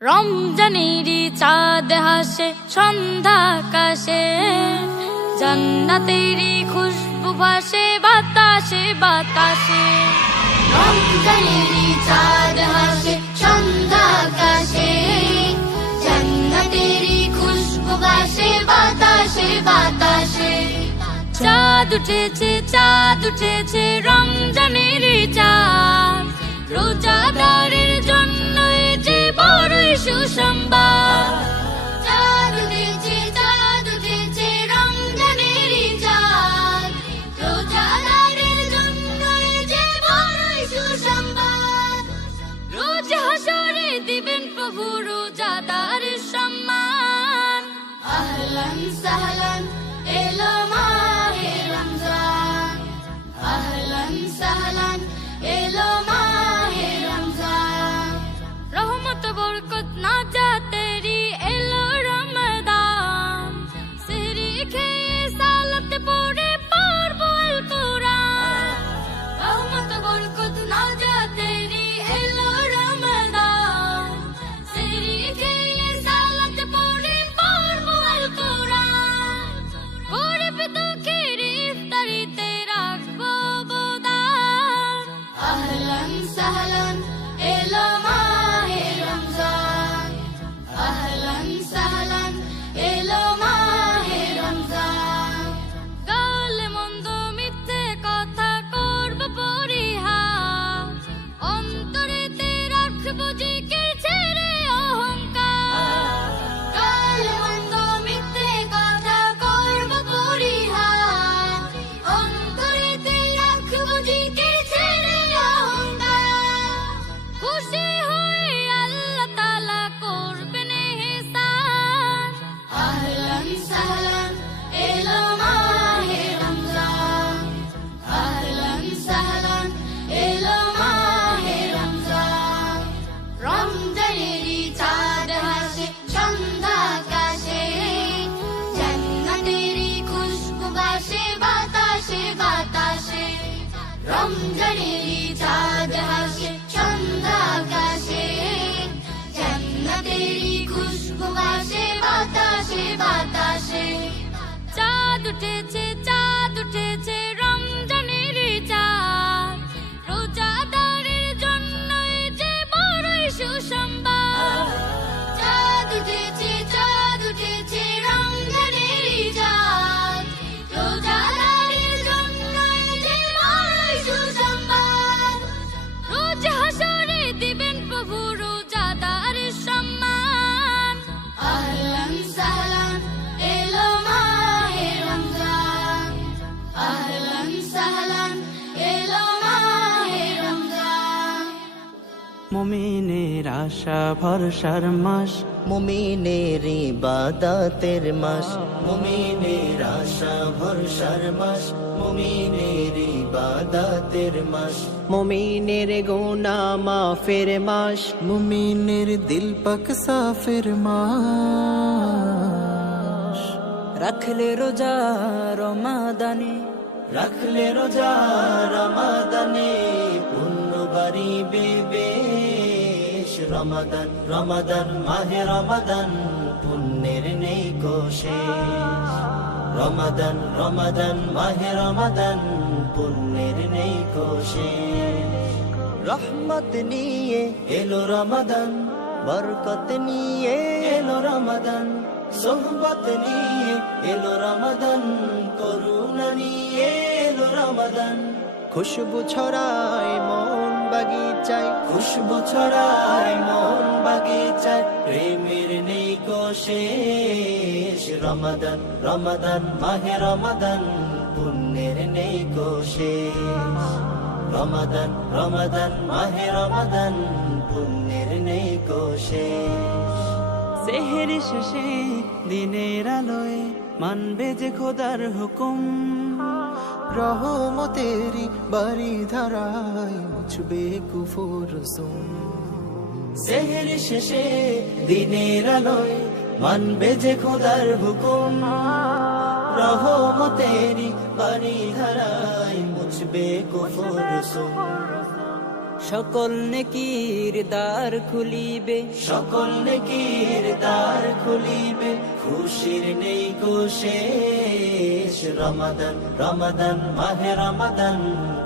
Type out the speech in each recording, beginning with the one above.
রমজানেরই চাঁদ হাসে সন্ধ্যা আকাশে, জান্নাতেরই খুশবু ভাসে বাতাসে বাতাসে। রমজানেরই চাঁদ হাসে সন্ধ্যা আকাশে, জান্নাতেরই খুশবু ভাসে বাতাসে বাতাসে। চাঁদ উঠেছে চাঁদ উঠেছে রমজানেরই চাঁদ, রোজাদারের জন্য এ যে বড়ই সুসংবাদ। চাঁদ উঠেছে রমজানেরই চাঁদ, রোজাদারের জন্য এ যে বড়ই সুসংবাদ। রোজ হাসরে দিবেন প্রভু রোজাদারের সম্মান। আহলান সাহলান এলো মাহে রমজান, আহলান সাহলান এলো মাহে রমজান। রহমত বরকত নাজাতেরি এলো রমাদান, সেহরি খেয়ে সালাত পড়ে পড়ব আল কোরআন। রহমত বরকত নাজাতেরি এলো রমাদান, সেহরি খেয়ে সালাত পড়ে পড়ব আল কোরআন। গরিব দুঃখীর ইফতারিতে রাখবো অবদান। আহলান সাহলান এলো মাহে রমজান, আহলান সাহলান এলো মাহে রমজান। গালে মন্দ মিথ্যে কথা করব পরিহার, অন্তরেতে রাখবো জিকির ছেড়ে অহংকার। গালে মন্দ মিথ্যে কথা করব পরিহার, অন্তরেতে রাখবো জিকির ছেড়ে অহংকার। খুশি হয়ে আল্লাহ তাআলা করবেন ইহসান। আহলান সাহলান এলো মাহে রমজান, আহলান সাহলান এলো মাহে রমজান। রমজানেরই চাঁদ হাসে সন্ধ্যা আকাশে, জান্নাতেরই খুশবু ভাসে বাতাসে বাতাসে। রমজানেরই চাঁদ হাসে সন্ধ্যা আকাশে, জান্নাতেরই খুশবু ভাসে বাতাসে বাতাসে। চাঁদ উঠেছে চাঁদ উঠেছে রমজানেরই চাঁদ, রোজাদারের জন্য এ যে বড়ই সুসংবাদ। চাঁদ উঠেছে রমজানেরই চাঁদ, রোজাদারের জন্য এ যে বড়ই সুসংবাদ। রোজ হাসরে দিবেন প্রভু রোজাদারের সম্মান। আহলান সাহলান এলো মাহে রমজান, আহলান সাহলান এলো মাহে রমজান। মুমিনের আশা ভরসার মাস, মুমিনের ইবাদতের মাস। মুমিনের আশা ভরসার মাস, মুমিনের ইবাদতের মাস। মুমিনের গুনাহ মাফের মাস, মুমিনের দিল পাক সাফের মাস। রাখলে রোজা রমাদানে, রাখলে রোজা রমাদানে, পুণ্য বাড়িবে বেশ। রমাদান রমাদান মাহে রমাদান, পুণ্যের নেই কোশেষ। রমাদান রমাদান মাহে রমাদান, পুণ্যের নেই কোশেষ। রহমত নিয়ে এলো রমাদান, বরকত নিয়ে এলো রমাদান, সোহবত নিয়ে এলো রমাদান, করুণা নিয়ে এলো রমাদান। খুশবু ছড়ায় মন বাগিচায়, খুশবু ছড়ায় মন বাগিচায়, প্রেমের নেই কোশেষ। রমাদান রমাদান মাহে রমাদান, পুণ্যের নেই কোশেষ। রমাদান রমাদান মাহে রমাদান, পুণ্যের নেই কোশেষ। সেহেরি শেষে দিনের আলোয় মানবে যে খোদার হুকুম, রহমতেরি বাড়ি ধারায় মুছবে কুফর সুম। সেহেরি শেষে দিনের আলোয় মানবে যে খোদার হুকুম, রহমতেরি বাড়ি ধারায় মুছবে কুফর সুম। সকল নেকির দ্বার খুলিবে, সকল নেকির দ্বার খুলিবে, খুশির নেই কো শেষ। রমাদান রমাদান মাহে রমাদান,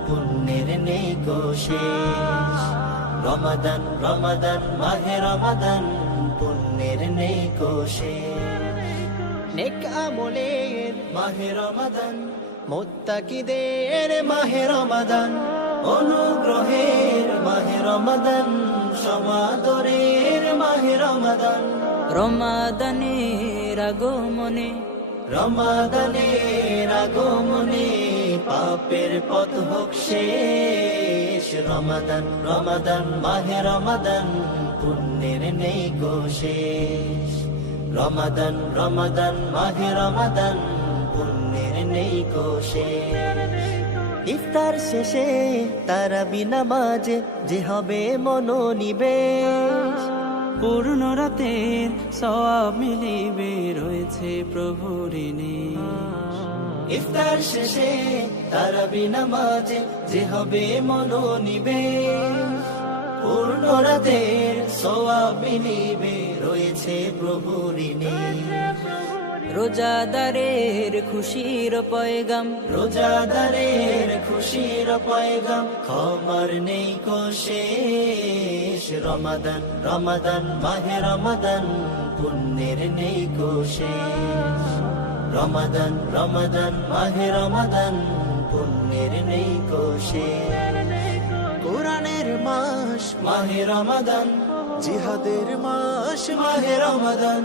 পুণ্যের নেই কো শেষ। রমাদান রমাদান মাহে রমাদান, পুণ্যের নেই কো শেষ। নেক আমলের মাহে রমাদান, মুত্তাকিদের মাহে রমাদান, অনুগ্রহের মাহে রমাদান, সমাদরের মাহে রমাদান। রমাদানের আগমনে, রমাদানের আগমনে, পাপের পথ হোক শেষ। রমাদান রমাদান মাহে রমাদান, পুণ্যের নেই কো শেষ। রমাদান রমাদান মাহে রমাদান, পুণ্যের নেই কো শেষ। ইফতার শেষে তারাবি নামাজে যে হবে মনোনিবেশ, পূর্ণ রাতের সওয়াব মিলিবে, রয়েছে প্রভুর নিশ। ইফতার শেষে তারাবি নামাজে যে হবে মনোনিবেশ, পূর্ণ রাতের সওয়াব মিলিবে, রয়েছে প্রভুর নিশ। রোজাদারের খুশির পয়গাম, রোজাদারের খুশির পয়গাম, ক্ষমার নেই কো শেষ। রমাদান রমাদান মাহে রমাদান, পুণ্যের নেই কো শেষ। রমাদান রমাদান মাহে রমাদান, পুণ্যের নেই কো শেষ। কোরআনের মাস মাহে রমাদান, জিহাদের মাস মাহে রমাদান,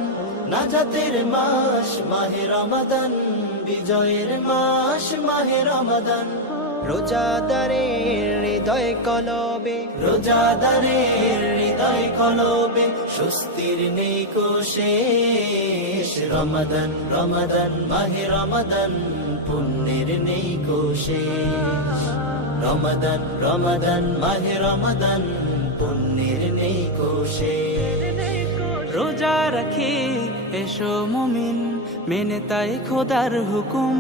নাজাতের মাস মাহে রমাদান, বিজয়ের মাস মাহে রমাদান। রোজাদারের হৃদয় কলবে, রোজাদারের হৃদয় কলবে, স্বস্তির নেই কো শেষ। রমাদান রমাদান মাহে রমাদান, পুণ্যের নেই কো শেষ। রমাদান রমাদান মাহে রমাদান, পুণ্যের নেই কো শেষ। রোজা রাখি এসো মুমিন, মেনে তাই খোদার হুকুম।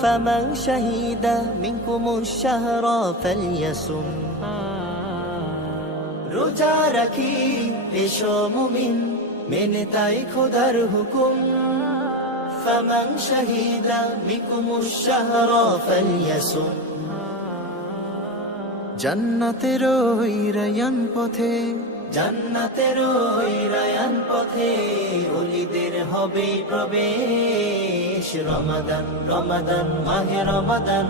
ফামান শাহিদা মিনকুমুশ শাহরা ফালইয়াসুম। রোজা রাখি এসো মুমিন, মেনে তাই খোদার হুকুম। ফামান শাহিদা মিনকুমুশ শাহরা ফালইয়াসুম। জান্নাতের ওই রায়ান পথে, জান্নাতের ওই রায়ান পথে, ওলিদের হবে প্রবেশ। রমাদান রমাদান মাহে রমাদান,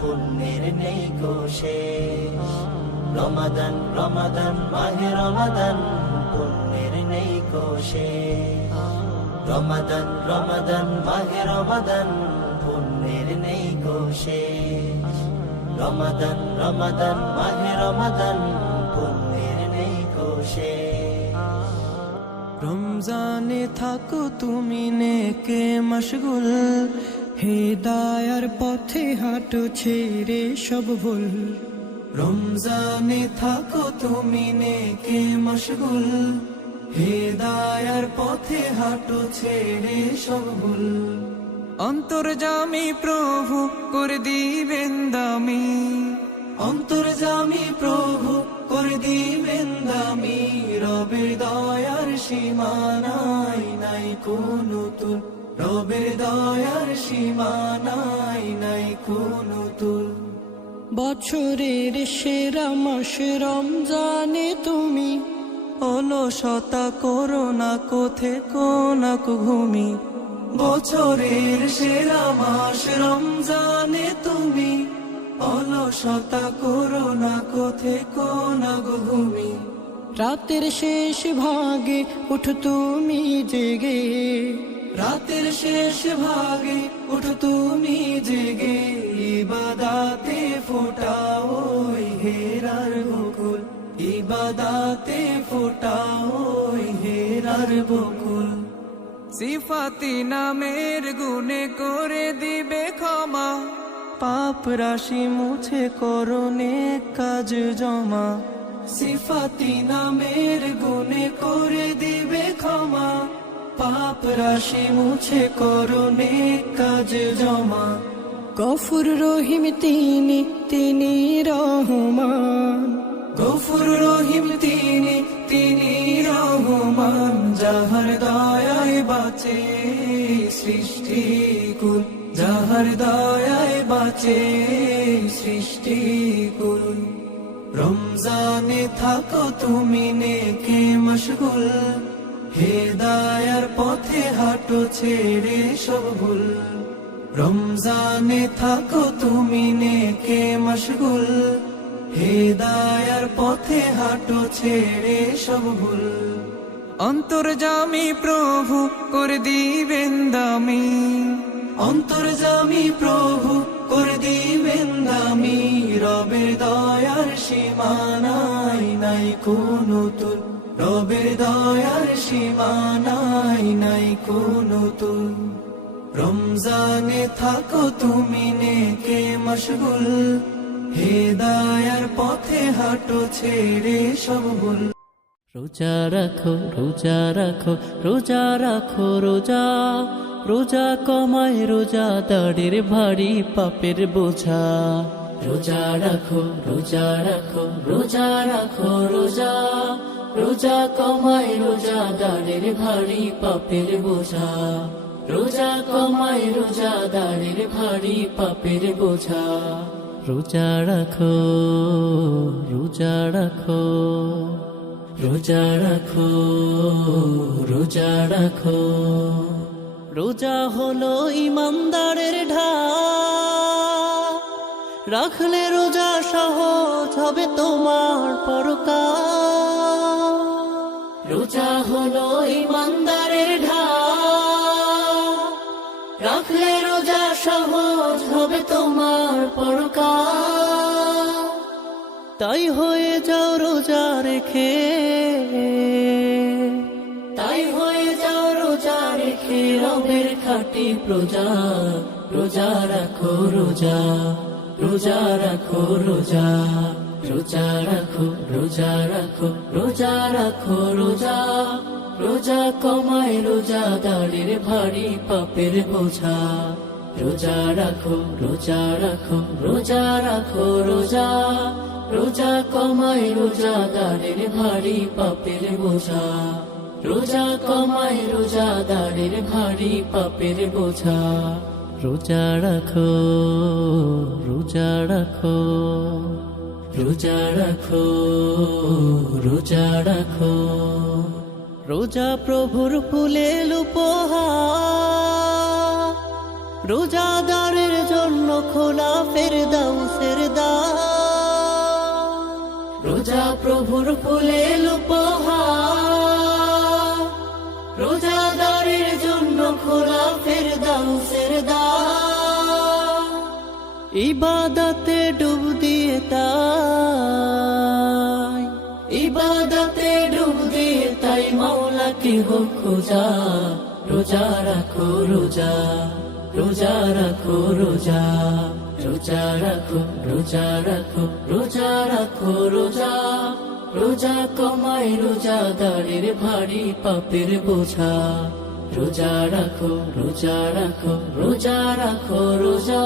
পুণ্যের নেই কো শেষ। রমাদান রমাদান মাহে রমাদান, পুণ্যের নেই কো শেষ। রমাদান রমাদান মাহে রমাদান, পুণ্যের নেই কো শেষ। রমাদান রমাদান মাহে রমাদান, পুণ্যের নেই কো শেষ। রমজানে থাকো তুমি নেকে মশগুল, হেদায়ার পথে হাঁটো ছেড়ে সব ভুল। রমজানে থাকো তুমি নেকে মশগুল, হেদায়ার পথে হাঁটো ছেড়ে সব ভুল। অন্তর্যামী প্রভু করে দিবেন দামি, অন্তর্যামী প্রভু করে দিবেন দামি। রবের দয়ার সীমা নাই, নাই কোনো তুল। রবের দয়ার সীমা নাই, নাই কোনো তুল। বছরের সেরা মাস রমজানে তুমি, অলসতা করো না কোথে কোনা ঘুমি। বছরের সেরা মাস রমজানে তুমি, অলসতা করো না কোথে কোনা ঘুমি। রাতের শেষ ভাগে উঠো তুমি জেগে, রাতের শেষ ভাগে উঠো তুমি জেগে। ইবাদাতে ফোটাও ওই হেরার বকুল, ইবাদাতে ফোটাও ওই হেরার বকুল। সিফাতি নামের গুণে করে দিবে ক্ষমা, পাপ রাশি মুছে করোনে কাজ জমা। সিফাতি নামের গুণে করে দিবে ক্ষমা, পাপ রাশি মুছে করোনে কাজ জমা। গফুর রহিম তিনি তিনি রহমান, গফুর রহিম তিনি রহমান, যাহার দয়ায় বাঁচে সৃষ্টিকুল, যাহার দয়ায় বাঁচে সৃষ্টিকুল। রমজানে থাকো তুমি নেকে মশগুল, হেদায়ার পথে হাঁটো ছেড়ে সব ভুল। রমজানে থাকো তুমি নেকে মশগুল, হেদায়ার পথে হাঁটো ছেড়ে সব ভুল। অন্তর্যামী প্রভু করে দিবেন দামি, অন্তর্যামী প্রভু করে দিবেন দামি, রবের দয়ার সীমানাই নাই কোনো তুল, রবের দয়ার সীমানাই নাই কোনো তুল। রমজানে থাকো তুমি নেকে মশগুল, হেদায়ার পথে হাঁটো ছেড়ে সব ভুল। রোজা রাখো রোজা রাখো রোজা রাখো রোজা, রোজা কমায় রোজা দাড়ের ভারী পাপের বোঝা। রোজা রাখো রোজা রাখো রোজা রাখো রোজা, রোজা কমায় রোজা দাড়ের ভারী পাপের বোঝা। রোজা কমায় রোজা দাড়ের ভারী পাপের বোঝা। রোজা রাখো রোজা রাখো রোজা রাখো রোজা রাখো। রোজা হলো ইমানদারের ঢাল, রাখলে রোজা সহজ হবে তোমার পরকাল। রোজা হলো ইমানদারের ঢাল, রাখলে রোজা সহজ হবে তোমার পরকাল। তাই হয়ে যাও রোজা রেখে, তাই হয়ে যাও রোজা রেখে রবের খাঁটি প্রজা। রোজা রাখো রোজা, রোজা রাখো রোজা, রোজা রাখো রোজা রাখো রোজা রাখো রোজা। রোজা কমায় রোজা দাড়ের ভারী পাপের বোঝা। রোজা রাখো রোজা রাখো রোজা রাখো রোজা, রোজা কমায় রোজা দাড়ের ভারী পাপের বোঝা। রোজা কমায় রোজা দাড়ের ভারী পাপের বোঝা। রোজা রাখো রোজা রাখো রোজা রাখো রোজা রাখো। রোজা প্রভুর ফুলেল উপহার, রোজাদারের জন্য খোলা ফেরদাউসের দ্বার। রোজা প্রভুর ফুলেল উপহার, রোজাদারের জন্য খোলা ফেরদাউসের দ্বার। ইবাদতে ডুব দিয়ে তাই, ইবাদতে ডুব দিয়ে তাই মাওলাকে হোক খোঁজা। রোজা রাখো রোজা, রোজা রাখো রোজা, রোজা রাখো রোজা রাখো রোজা রাখো রোজা। রোজা কমায় রোজা দাড়ের ভারী পাপের বোঝা। রোজা রাখো রোজা রাখো রোজা রাখো রোজা,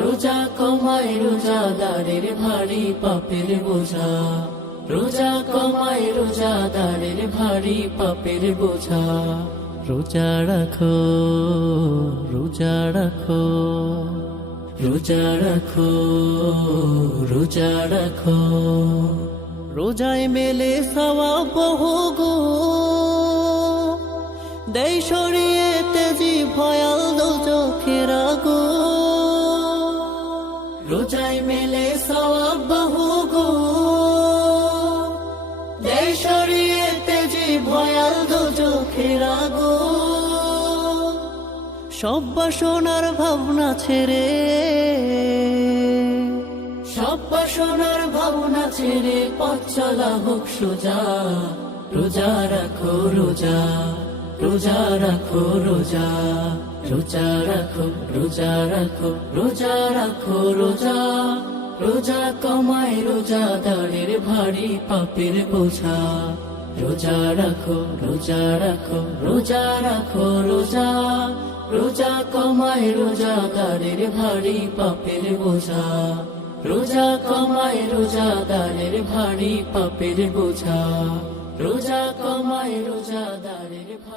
রোজা কমায় রোজা দাড়ের ভারী পাপের বোঝা। রোজা কমায় রোজা দাড়ের ভারী পাপের বোঝা। রোজা রাখো রোজা রাখো রোজা রাখো রোজা রাখো। রোজায় মেলে সওয়াব বহু গুণ, দেয় সরিয়ে তেজি ভয়াল দোজখের আগুন। রোজায় মেলে সওয়াব বহু গুণ, দেয় সরিয়ে তেজি ভয়াল দোজখের আগুন। সব বাসনার ভাবনা ছেড়ে, সব বাসনার ভাবনা ছেড়ে পথ চলা হোক সোজা। রোজা রাখো রোজা, রোজা রাখো রোজা, রোজা রাখো রোজা রাখো রোজা রাখো রোজা। রোজা কমায় রোজা দাড়ের ভারী পাপের বোঝা। রোজা রাখো রোজা রাখো রোজা রাখো রোজা, রোজা কমায় রোজা দাড়ের ভারী পাপের বোঝা। রোজা কমায় রোজাদারের ভারী পাপের বোঝা, রোজা কমায় রোজাদারের